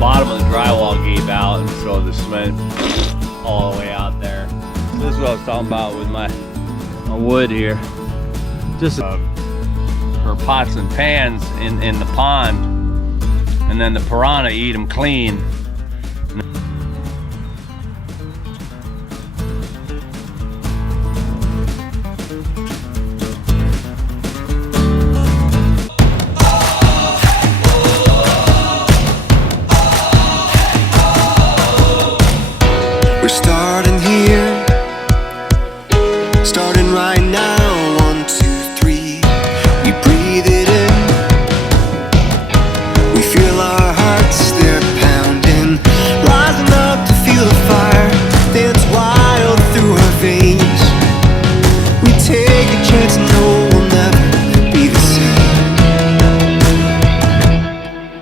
bottom of the drywall gave out, and so the cement all the way out there. So this is what I was talking about with my wood here. Just for pots and pans in the pond, and then the piranha eat them clean. We're starting here, starting right now. 1, 2, 3. We breathe it in. We feel our hearts, they're pounding. Rising up to feel the fire dance wild through our veins. We take a chance and know we'll never be the same.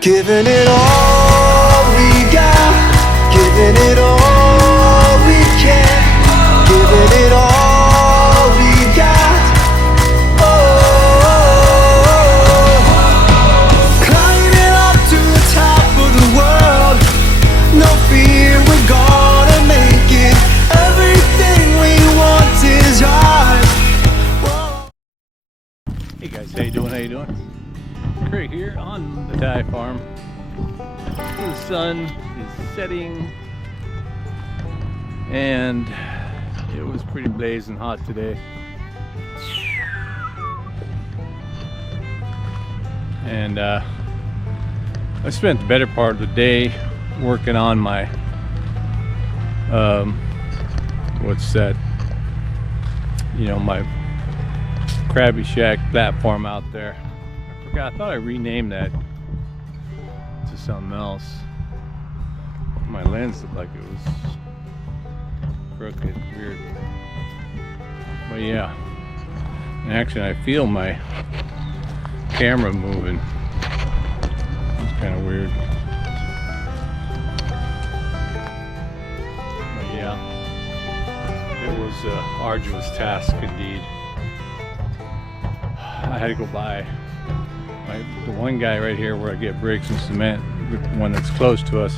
Giving it all we got, giving it all. Giving it all we got. Oh, climbing up to the top of the world. No fear, we're gonna make it. Everything we want is ours. Whoa. Hey guys, how you doing? How you doing? Craig here on the Thai farm. The sun is setting, and it was pretty blazing hot today. And I spent the better part of the day working on my what's that, you know, my Krabby Shack platform out there. I forgot, I thought I renamed that to something else. My lens looked like it was crooked, weird. But yeah, and actually I feel my camera moving. It's kind of weird. But yeah, it was an arduous task indeed. I had to go by the one guy right here where I get bricks and cement, the one that's close to us.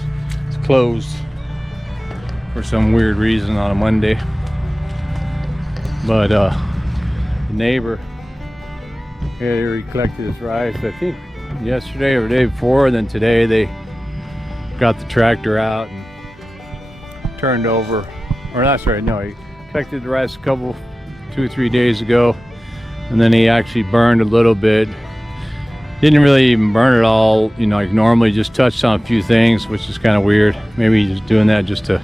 It's closed for some weird reason on a Monday. But the neighbor here, he collected his rice, I think yesterday or the day before, and then today they got the tractor out and turned over, or not, sorry, no, he collected the rice 2 or 3 days ago, and then he actually burned a little bit. Didn't really even burn it all, you know, like normally, just touched on a few things, which is kind of weird. Maybe he's just doing that just to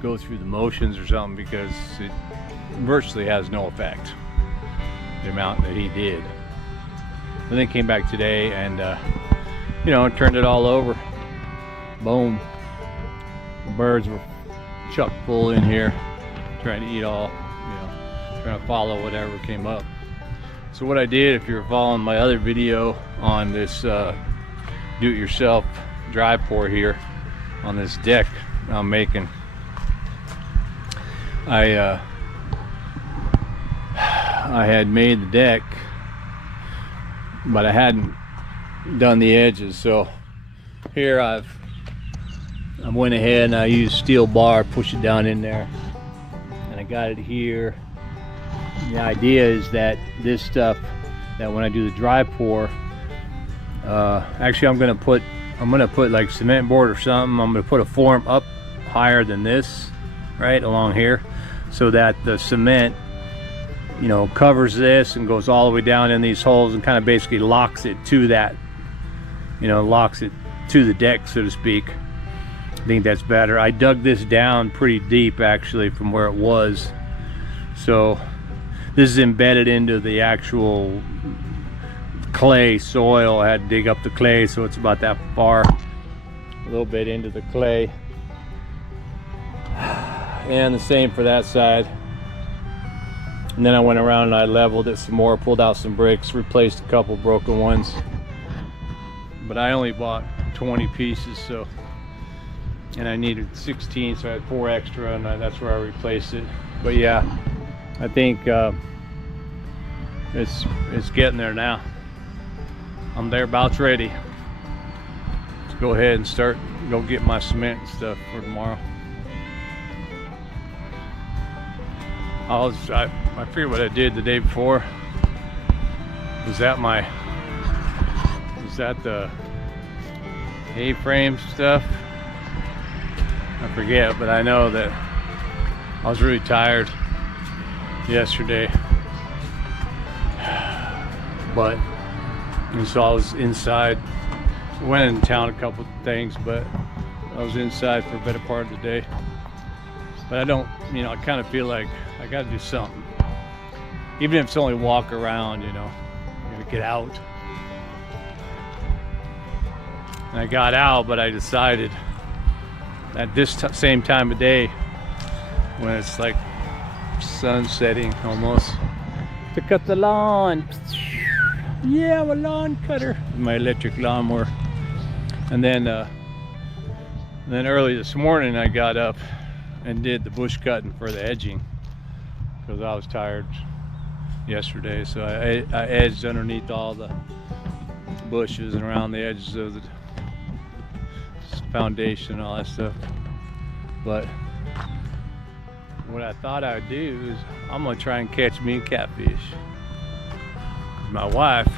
go through the motions or something, because it virtually has no effect, the amount that he did. And then came back today and you know, turned it all over. Boom. The birds were chuck full in here, trying to eat all, you know, trying to follow whatever came up. So what I did, if you're following my other video on this do-it-yourself dry pour here on this deck I'm making, I had made the deck, but I hadn't done the edges. So here I went ahead and I used steel bar, push it down in there, and I got it here. The idea is that this stuff, that when I do the dry pour, actually I'm gonna put like cement board or something. I'm gonna put a form up higher than this, right along here, so that the cement, you know, covers this and goes all the way down in these holes and kind of basically locks it to that, you know, locks it to the deck, so to speak. I think that's better. I dug this down pretty deep actually from where it was, so this is embedded into the actual clay soil. I had to dig up the clay, so it's about that far, a little bit into the clay. And the same for that side. And then I went around and I leveled it some more, pulled out some bricks, replaced a couple broken ones. But I only bought 20 pieces, so, and I needed 16, so I had 4 extra, and that's where I replaced it. But yeah, I think it's getting there now. I'm thereabouts ready. go ahead and go get my cement and stuff for tomorrow. I forget what I did the day before. Was that the A-frame stuff? I forget, but I know that I was really tired yesterday. And so I was inside. Went in town a couple of things, but I was inside for a better part of the day. But I don't, I kind of feel like I got to do something. Even if it's only walk around, I gotta get out. And I got out, but I decided at this same time of day, when it's like sun setting almost, to cut the lawn. Yeah, I'm a lawn cutter. My electric lawnmower. And then early this morning I got up and did the bush cutting for the edging because I was tired yesterday. So I edged underneath all the bushes and around the edges of the foundation and all that stuff. But what I thought I'd do is I'm gonna try and catch me a catfish. My wife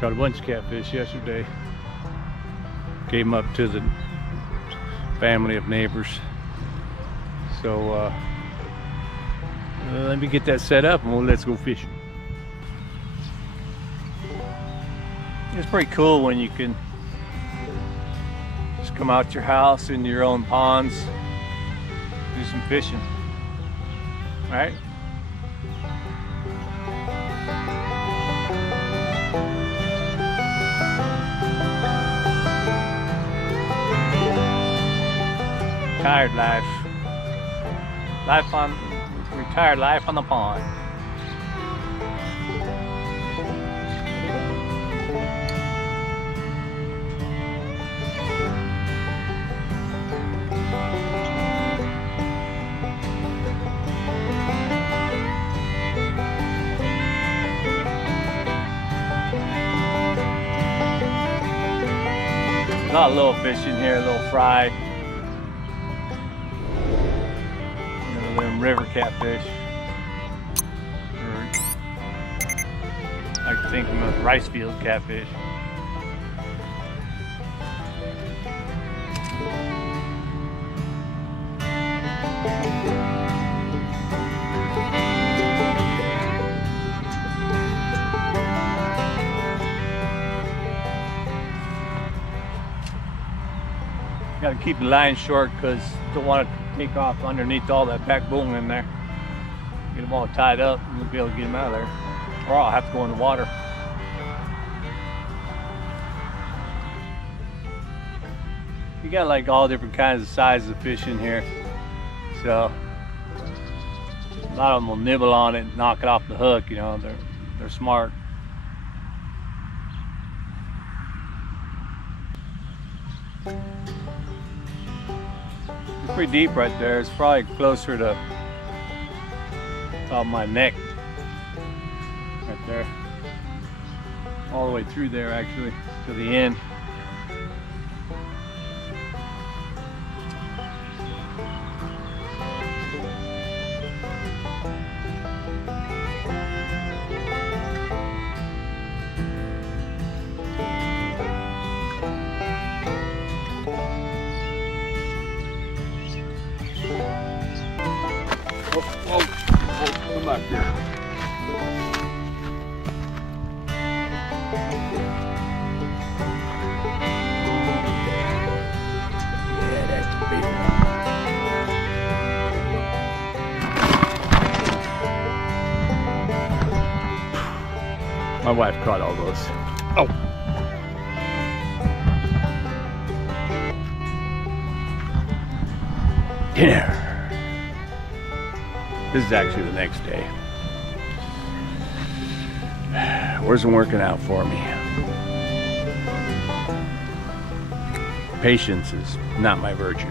caught a bunch of catfish yesterday. Came up to the family of neighbors. So let me get that set up and let's go fishing. It's pretty cool when you can just come out your house in your own ponds, do some fishing, right? Retired retired life on the pond. Got a little fish in here, a little fry. Them river catfish. Or I think of rice field catfish. Got to keep the line short because don't want to take off underneath all that backbone in there. Get them all tied up and we'll be able to get them out of there. Or I'll have to go in the water. You got like all different kinds of sizes of fish in here. So a lot of them will nibble on it and knock it off the hook, they're smart. It's pretty deep right there. It's probably closer to top of my neck. Right there. All the way through there actually, to the end. Come back here. Yeah, that's big. My wife caught all those. Oh. Dinner. This is actually the next day. Wasn't working out for me. Patience is not my virtue.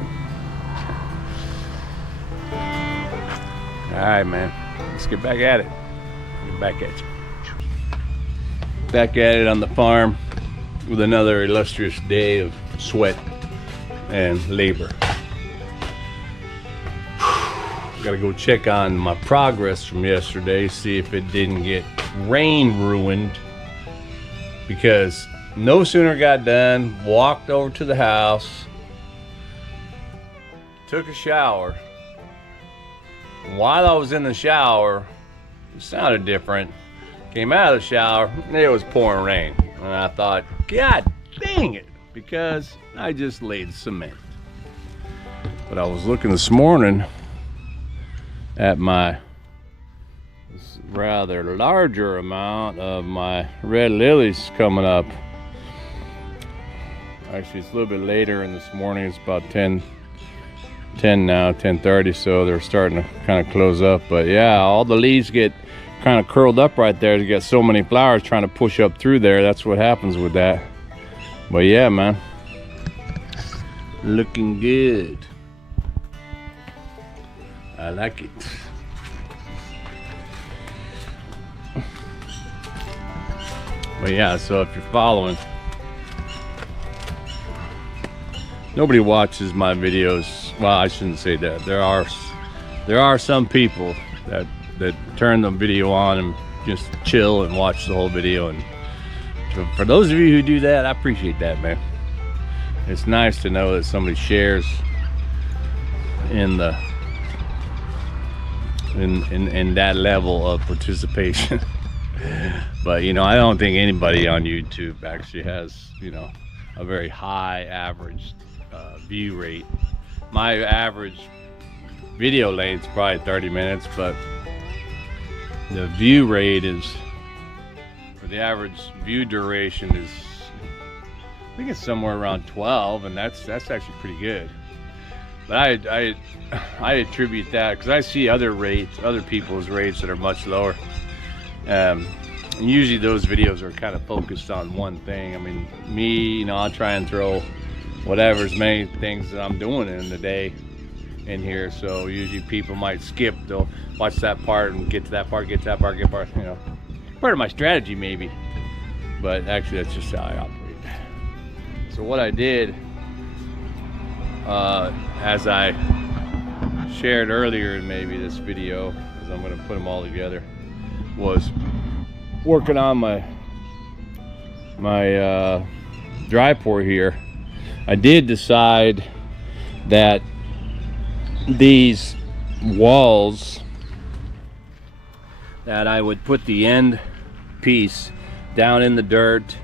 All right, man. Let's get back at it. Get back at you. Back at it on the farm. with another illustrious day of sweat and labor. Gotta go check on my progress from yesterday, see if it didn't get rain ruined, because no sooner got done, walked over to the house, took a shower. While I was in the shower, it sounded different. Came out of the shower, it was pouring rain. And I thought, God dang it, because I just laid cement. But I was looking this morning at my rather larger amount of my red lilies coming up. Actually, it's a little bit later in this morning. It's about 10 now, 10:30, so they're starting to kind of close up. But yeah, all the leaves get kind of curled up right there. You got so many flowers trying to push up through there. That's what happens with that. But yeah, man, looking good. I like it. But yeah, so if you're following, nobody watches my videos. Well, I shouldn't say that. There are some people that turn the video on and just chill and watch the whole video. And for those of you who do that, I appreciate that, man. It's nice to know that somebody shares in that level of participation. But you know, I don't think anybody on YouTube actually has, you know, a very high average view rate. My average video length is probably 30 minutes, but the view rate is, or the average view duration is, I think it's somewhere around 12, and that's actually pretty good. But I attribute that because I see other people's rates that are much lower. And usually those videos are kind of focused on one thing. I mean, me, you know, I'll try and throw whatever, as many things that I'm doing in the day in here. So usually people might skip, they'll watch that part and get to that part, you know, part of my strategy maybe, but actually that's just how I operate. So what I did, as I shared earlier in maybe this video, because I'm going to put them all together, was working on my dry pour here. I did decide that these walls, that I would put the end piece down in the dirt,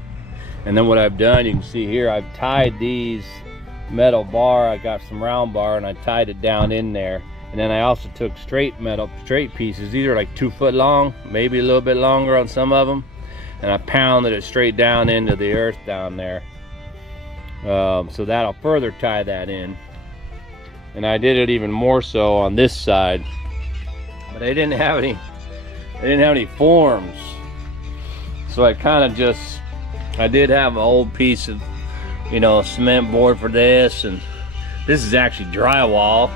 and then what I've done, you can see here, I've tied these metal bar, I got some round bar and I tied it down in there. And then I also took straight pieces. These are like 2 foot long, maybe a little bit longer on some of them, and I pounded it straight down into the earth down there. So that'll further tie that in. And I did it even more so on this side, but I didn't have any forms. So I kind of just, I did have an old piece of, you know, cement board for this, and this is actually drywall,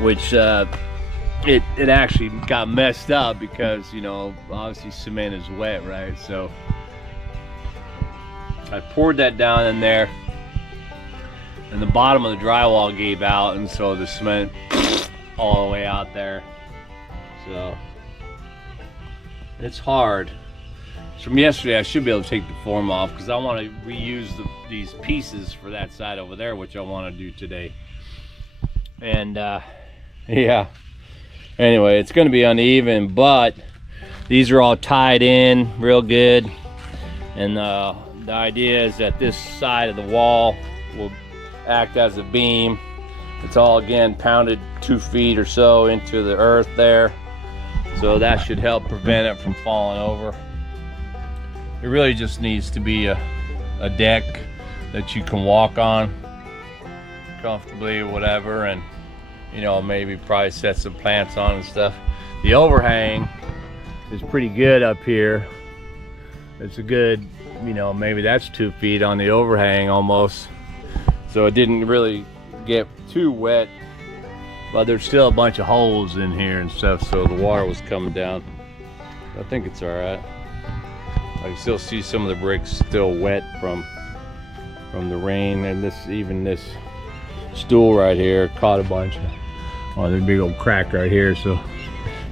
which it actually got messed up because, you know, obviously cement is wet, right? So I poured that down in there, and the bottom of the drywall gave out, and so the cement all the way out there. So it's hard. So from yesterday, I should be able to take the form off because I want to reuse these pieces for that side over there, which I want to do today. And yeah, anyway, it's going to be uneven, but these are all tied in real good. And the idea is that this side of the wall will act as a beam. It's all, again, pounded 2 feet or so into the earth there, so that should help prevent it from falling over. It really just needs to be a deck that you can walk on comfortably or whatever, and you know, maybe probably set some plants on and stuff. The overhang is pretty good up here. It's a good, you know, maybe that's 2 feet on the overhang almost. So it didn't really get too wet, but there's still a bunch of holes in here and stuff, so the water was coming down. I think it's all right. I can still see some of the bricks still wet from from the rain, and this stool right here caught a bunch of, oh, there's a big old crack right here, so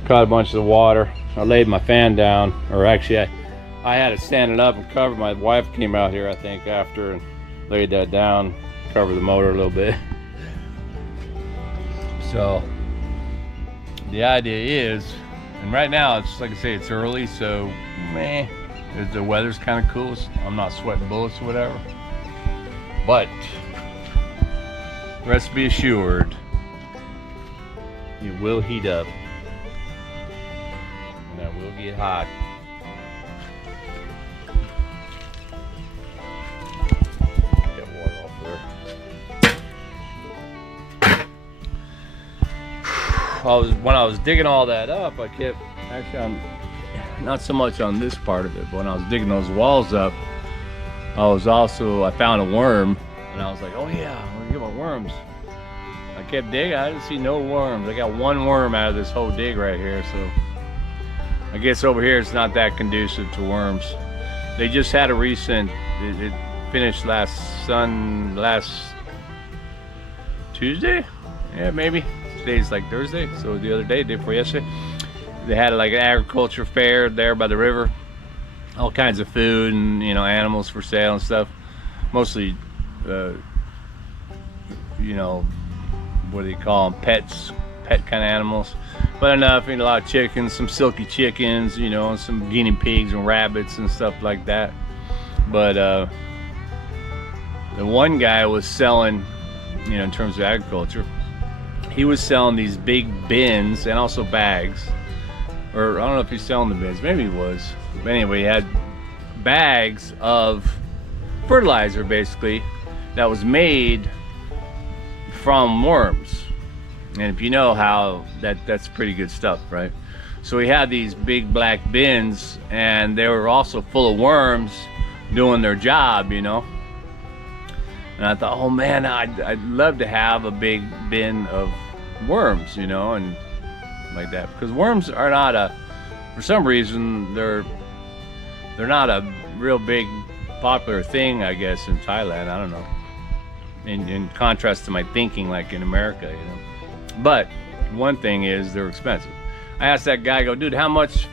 caught a bunch of the water. I laid my fan down, or actually I had it standing up and covered. My wife came out here, I think, after, and laid that down, covered the motor a little bit. So the idea is, and right now it's like I say, it's early, so meh, the weather's kind of cool. I'm not sweating bullets or whatever, but rest be assured, it will heat up, and that will get hot. Get water off there. When I was digging all that up, I kept, actually, not so much on this part of it, but when I was digging those walls up, I found a worm, and I was like, oh yeah, I'm gonna get my worms. I kept digging, I didn't see no worms. I got one worm out of this whole dig right here, so I guess over here it's not that conducive to worms. They just had a recent, it finished last Tuesday? Yeah, maybe. Today's like Thursday, so the other day before yesterday, they had like an agriculture fair there by the river. All kinds of food and, you know, animals for sale and stuff. Mostly, you know, what do you call them? Pet kind of animals. But enough, you know, a lot of chickens, some silky chickens, you know, some guinea pigs and rabbits and stuff like that. But the one guy was selling, you know, in terms of agriculture, he was selling these big bins and also bags. Or I don't know if he's selling the bins, maybe he was. But anyway, he had bags of fertilizer basically that was made from worms. And if you know how, that's pretty good stuff, right? So he had these big black bins, and they were also full of worms doing their job, you know. And I thought, oh man, I'd love to have a big bin of worms, you know, and like that, because worms are not for some reason they're not a real big popular thing, I guess, in Thailand. I don't know, in contrast to my thinking like in America, you know. But one thing is they're expensive. I asked that guy, I go, dude, how much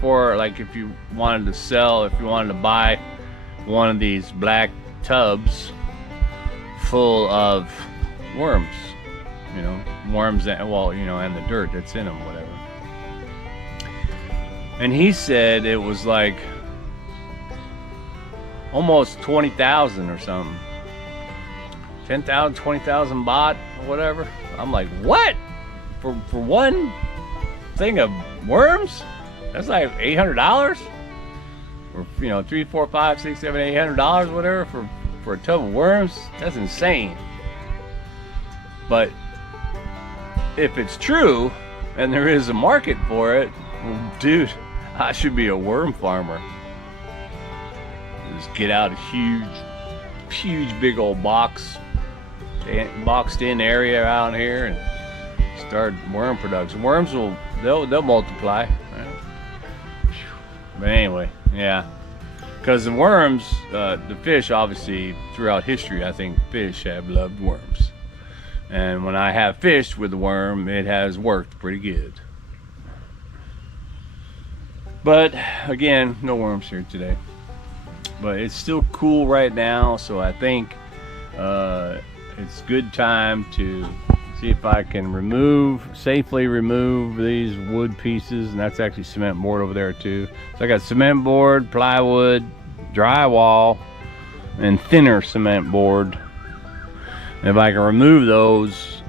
for, like, if you wanted to buy one of these black tubs full of worms, you know, worms that, well, you know, and the dirt that's in them, whatever. And he said it was like almost 20,000 or something. 10,000, 20,000 baht or whatever. I'm like, what? For one thing of worms? That's like $800? Or, you know, $300, $400, $500, $600, $700, $800, whatever, for a tub of worms? That's insane. But if it's true and there is a market for it, well, dude, I should be a worm farmer. Just get out a huge big old boxed in area out here and start worm production. Worms they'll multiply, right? But anyway, yeah, because the worms, the fish, obviously throughout history, I think fish have loved worms, and when I have fished with the worm, it has worked pretty good. But again, no worms here today, but it's still cool right now, so I think it's good time to see if I can safely remove these wood pieces, and that's actually cement board over there too. So I got cement board, plywood, drywall, and thinner cement board. And if I can remove those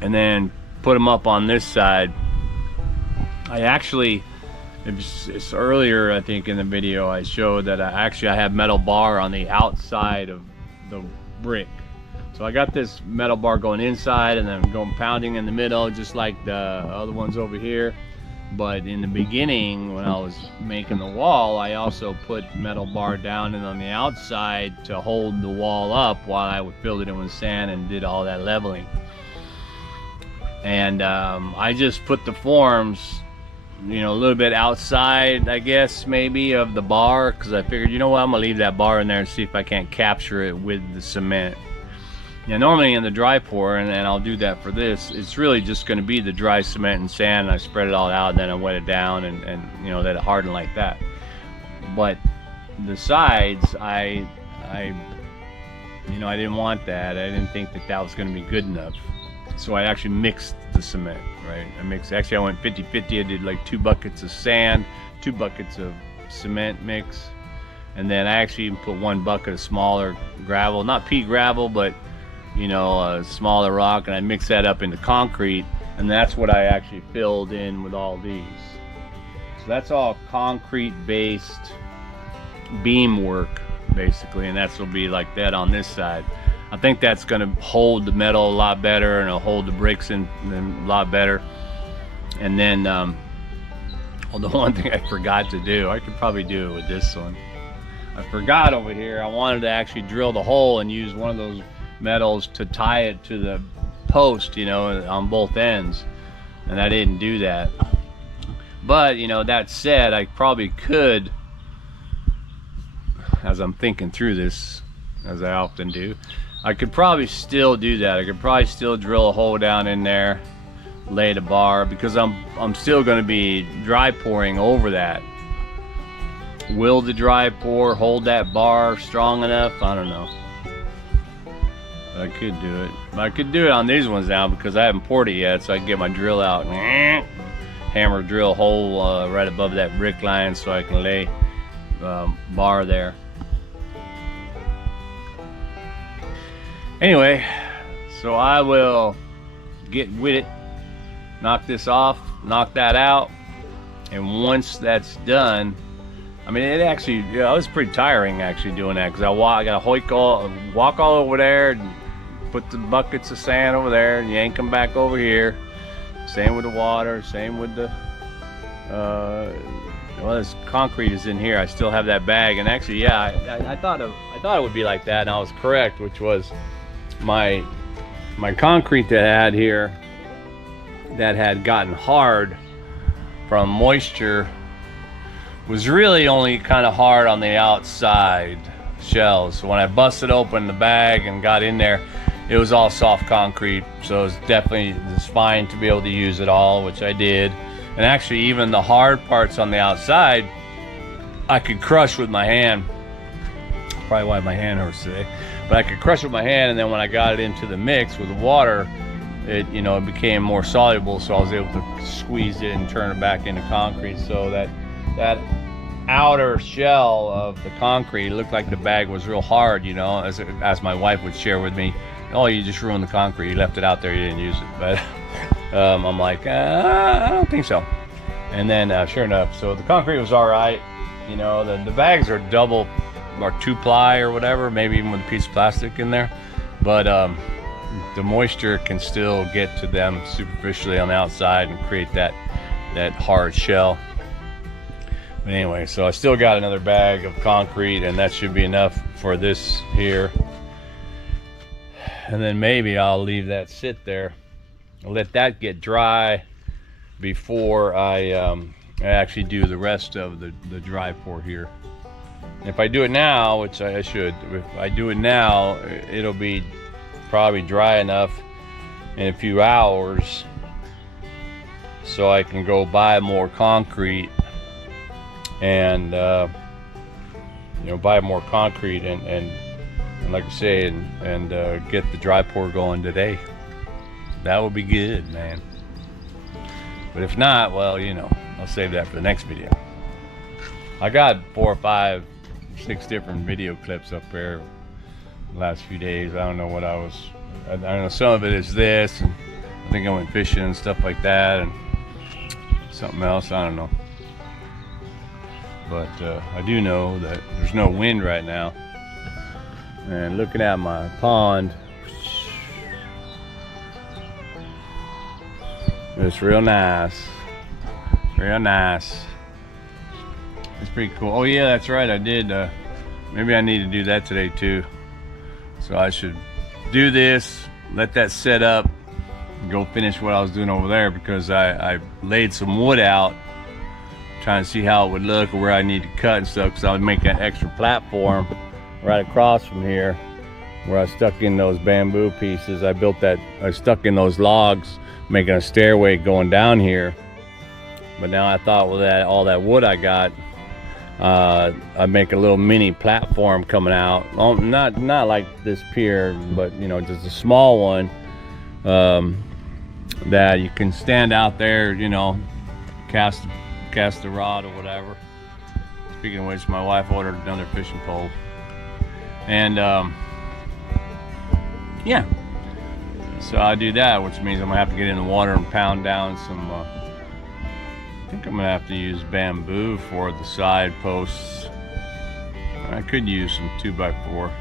and then put them up on this side, I actually, it's earlier I think in the video I showed that I have metal bar on the outside of the brick. So I got this metal bar going inside and then going pounding in the middle, just like the other ones over here. But in the beginning, when I was making the wall, I also put metal bar down and on the outside to hold the wall up while I would fill it in with sand and did all that leveling. And I just put the forms you know, a little bit outside, I guess, maybe of the bar, because I figured, you know what, I'm gonna leave that bar in there and see if I can't capture it with the cement. Now normally in the dry pour, and I'll do that for this, it's really just going to be the dry cement and sand, and I spread it all out and then I wet it down and you know, let it harden like that. But the sides, I you know, I didn't want that. I didn't think that that was going to be good enough. So I actually mixed the cement, right? Actually I went 50-50. I did like 2 buckets of sand, 2 buckets of cement mix, and then I actually even put 1 bucket of smaller gravel, not pea gravel, but you know, a smaller rock, and I mixed that up into concrete, and that's what I actually filled in with all these. So that's all concrete based beam work basically, and that's will be like that on this side. I think that's going to hold the metal a lot better, and it'll hold the bricks in a lot better. And then well, the one thing I forgot to do, I could probably do it with this one. I forgot over here, I wanted to actually drill the hole and use one of those metals to tie it to the post, you know, on both ends, and I didn't do that. But you know, that said, I probably could, as I'm thinking through this, as I often do, I could probably still do that. I could probably still drill a hole down in there, lay the bar, because I'm still going to be dry pouring over that. Will the dry pour hold that bar strong enough? I don't know. I could do it. I could do it on these ones now because I haven't poured it yet, so I can get my drill out and hammer drill a hole right above that brick line so I can lay bar there. Anyway, so I will get with it, knock this off, knock that out, and once that's done, I mean, it actually, yeah, it was pretty tiring actually doing that, because I gotta walk all over there, and put the buckets of sand over there and yank them back over here. Same with the water, same with the well, this concrete is in here. I still have that bag, and actually, yeah, I thought it would be like that, and I was correct, which was my concrete that I had here that had gotten hard from moisture was really only kind of hard on the outside shells. So when I busted open the bag and got in there, it was all soft concrete, so it's definitely fine to be able to use it all, which I did. And actually, even the hard parts on the outside, I could crush with my hand. Probably why my hand hurts today. But I could crush with my hand, and then when I got it into the mix with the water, it, you know, it became more soluble, so I was able to squeeze it and turn it back into concrete. So that outer shell of the concrete looked like the bag was real hard, you know, as my wife would share with me. Oh, you just ruined the concrete. You left it out there. You didn't use it. But I'm like, I don't think so. And then sure enough, so the concrete was all right. You know, the bags are double or 2-ply or whatever, maybe even with a piece of plastic in there. But the moisture can still get to them superficially on the outside and create that hard shell. But anyway, so I still got another bag of concrete, and that should be enough for this here. And then maybe I'll leave that sit there, I'll let that get dry before I actually do the rest of the dry pour here. And if I do it now, which I should, if I do it now, it'll be probably dry enough in a few hours so I can go buy more concrete and you know, buy more concrete and like I say, and get the dry pour going today. That would be good, man. But if not, well, you know, I'll save that for the next video. I got 4, 5, 6 different video clips up there the last few days. I don't know what I don't know, some of it is this, and I think I went fishing and stuff like that, and something else, I don't know. But I do know that there's no wind right now. And looking at my pond, it's real nice. Real nice. It's pretty cool. Oh yeah, that's right, I did. Maybe I need to do that today too. So I should do this, let that set up, and go finish what I was doing over there, because I laid some wood out trying to see how it would look or where I need to cut and stuff, because I would make an extra platform right across from here where I stuck in those bamboo pieces. I stuck in those logs, making a stairway going down here. But now I thought with all that wood I got, I'd make a little mini platform coming out. Not like this pier, but you know, just a small one that you can stand out there, you know, cast the rod or whatever. Speaking of which, my wife ordered another fishing pole, and yeah, so I do that, which means I'm gonna have to get in the water and pound down some I think I'm gonna have to use bamboo for the side posts. I could use some 2x4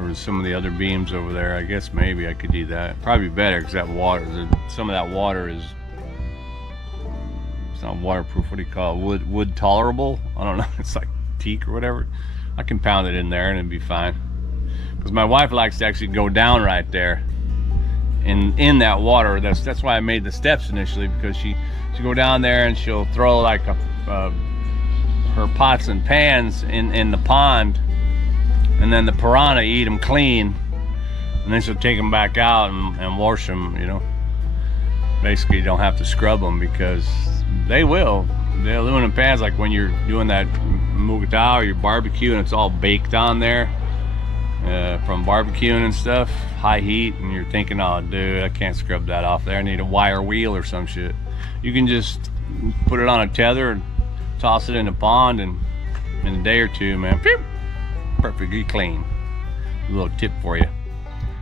or some of the other beams over there. I guess maybe I could do that. Probably better, because that water, some of that water is, it's not waterproof. What do you call it? Wood tolerable? I don't know. It's like teak or whatever. I can pound it in there and it'd be fine. Because my wife likes to actually go down right there in that water. That's why I made the steps initially, because she'll go down there and she'll throw like her pots and pans in the pond, and then the piranha eat them clean, and then she'll take them back out and wash them, you know. Basically you don't have to scrub them, because they will. The aluminum pans, like when you're doing that mugata or your barbecue and it's all baked on there from barbecuing and stuff, high heat, and you're thinking, oh dude, I can't scrub that off there, I need a wire wheel or some shit. You can just put it on a tether and toss it in the pond, and in a day or two, man, perfectly clean. A little tip for you.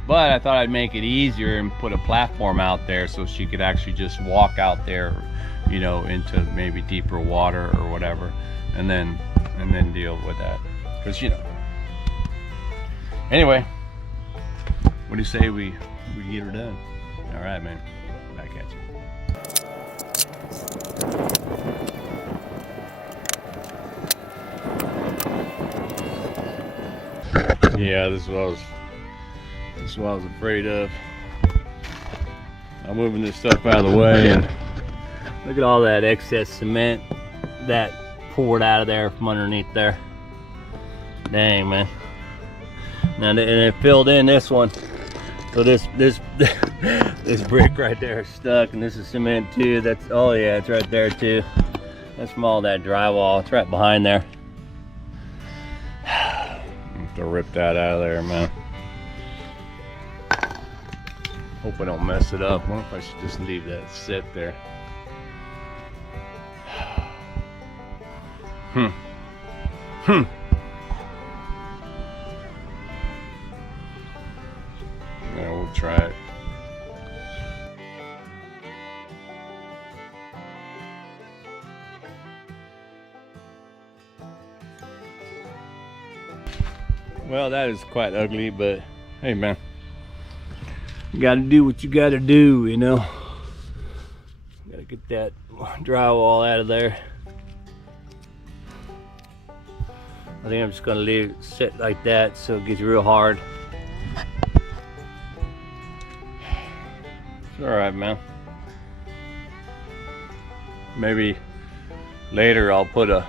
But I thought I'd make it easier and put a platform out there so she could actually just walk out there, you know, into maybe deeper water or whatever, and then deal with that, because, you know. Anyway, what do you say we get her done? All right, man. Back at you. Yeah, this is what I was afraid of. I'm moving this stuff out of the way, and look at all that excess cement that poured out of there from underneath there. Dang, man. Now, and it filled in this one. So this brick right there is stuck, and this is cement too. That's, oh yeah, it's right there too. That's from all that drywall. It's right behind there. I have to rip that out of there, man. Hope I don't mess it up. I wonder if I should just leave that sit there. Yeah, we'll try it. Well, that is quite ugly, but hey, man, you gotta do what you gotta do, you know. Gotta get that drywall out of there. I think I'm just gonna leave it sit like that so it gets real hard. It's alright, man. Maybe later I'll put a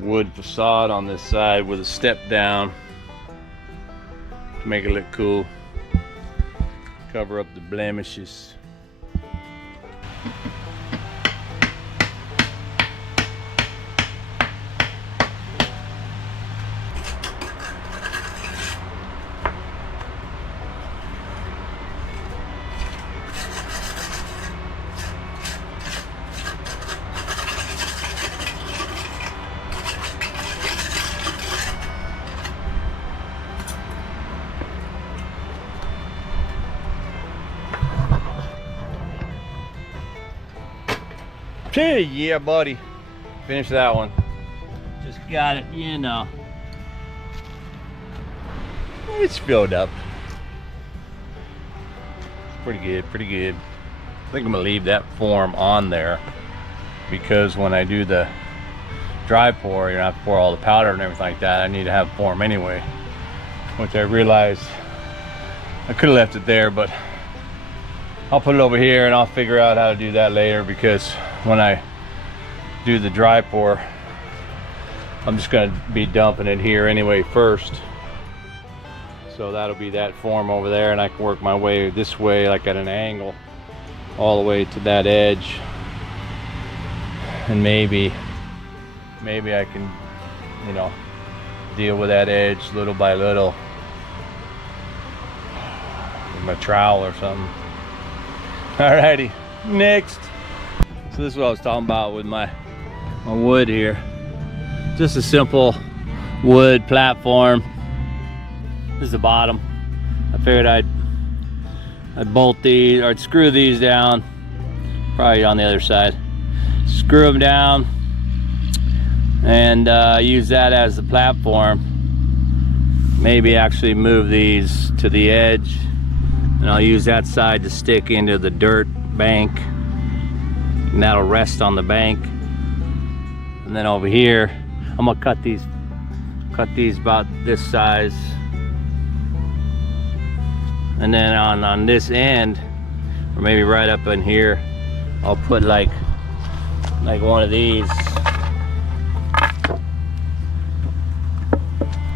wood facade on this side with a step down to make it look cool. Cover up the blemishes. Yeah, buddy. Finish that one. Just got it, you know. It's filled up. Pretty good, pretty good. I think I'm gonna leave that form on there, because when I do the dry pour, you know, I have to pour all the powder and everything like that. I need to have form anyway, which I realized I could have left it there, but I'll put it over here and I'll figure out how to do that later, because when I do the dry pour, I'm just going to be dumping it here anyway first. So that'll be that form over there, and I can work my way this way, like at an angle, all the way to that edge. And maybe I can, you know, deal with that edge little by little with my trowel or something. Alrighty, next. So this is what I was talking about with my wood here. Just a simple wood platform. This is the bottom. I figured I'd bolt these, or I'd screw these down, probably on the other side. Screw them down and use that as the platform. Maybe actually move these to the edge, and I'll use that side to stick into the dirt bank, and that'll rest on the bank. And then over here, I'm gonna cut these about this size. And then on this end, or maybe right up in here, I'll put like one of these,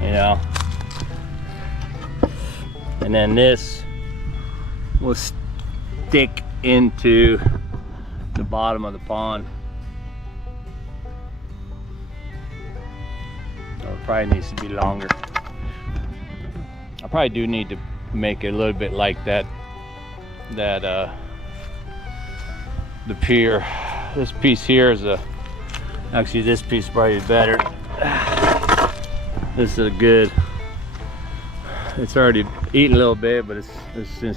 you know. And then this will stick into the bottom of the pond. So it probably needs to be longer. I probably do need to make it a little bit like the pier. This piece here is actually this piece is probably better. This is a good, it's already eaten a little bit, but it's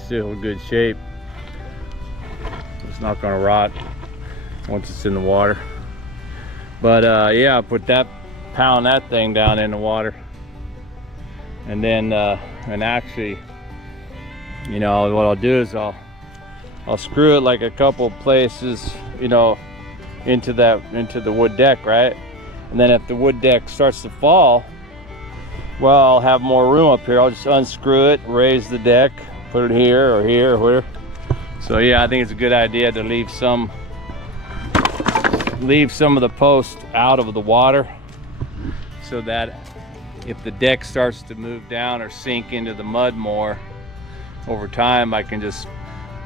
still in good shape. It's not gonna rot once it's in the water. But yeah, I'll pound that thing down in the water, and then and actually, you know, what I'll do is I'll screw it like a couple places, you know, into the wood deck, right? And then if the wood deck starts to fall, well, I'll have more room up here. I'll just unscrew it, raise the deck, put it here or here or where. So yeah, I think it's a good idea to leave some of the post out of the water, so that if the deck starts to move down or sink into the mud more over time, I can just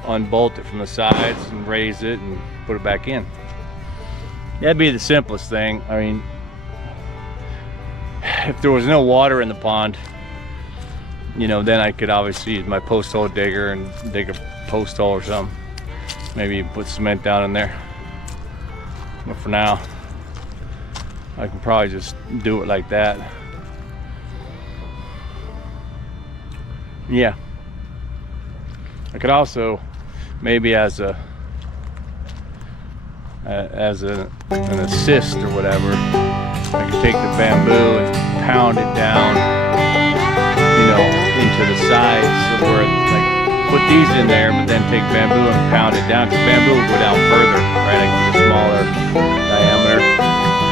unbolt it from the sides and raise it and put it back in. That'd be the simplest thing. I mean, if there was no water in the pond, you know, then I could obviously use my post hole digger and dig a post hole or something. Maybe put cement down in there. But for now, I can probably just do it like that. Yeah. I could also, maybe as an assist or whatever, I could take the bamboo and pound it down, you know, into the sides, so where like put these in there, but then take bamboo and pound it down, because bamboo will go down further, right? I can get a smaller diameter,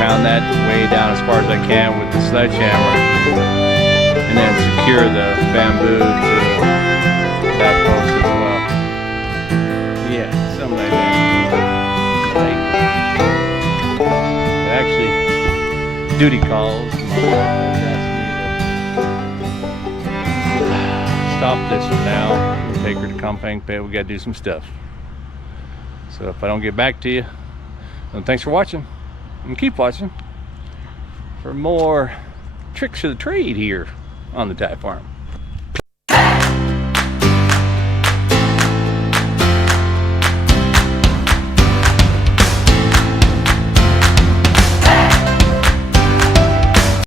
pound that way down as far as I can with the sledgehammer, and then secure the bamboo to that post as well. Yeah, something like that. Actually, duty calls. My wife asked me to stop this for now and take her to Compang Pit. We gotta do some stuff. So if I don't get back to you, then thanks for watching, and keep watching for more tricks of the trade here on the Ty Farm.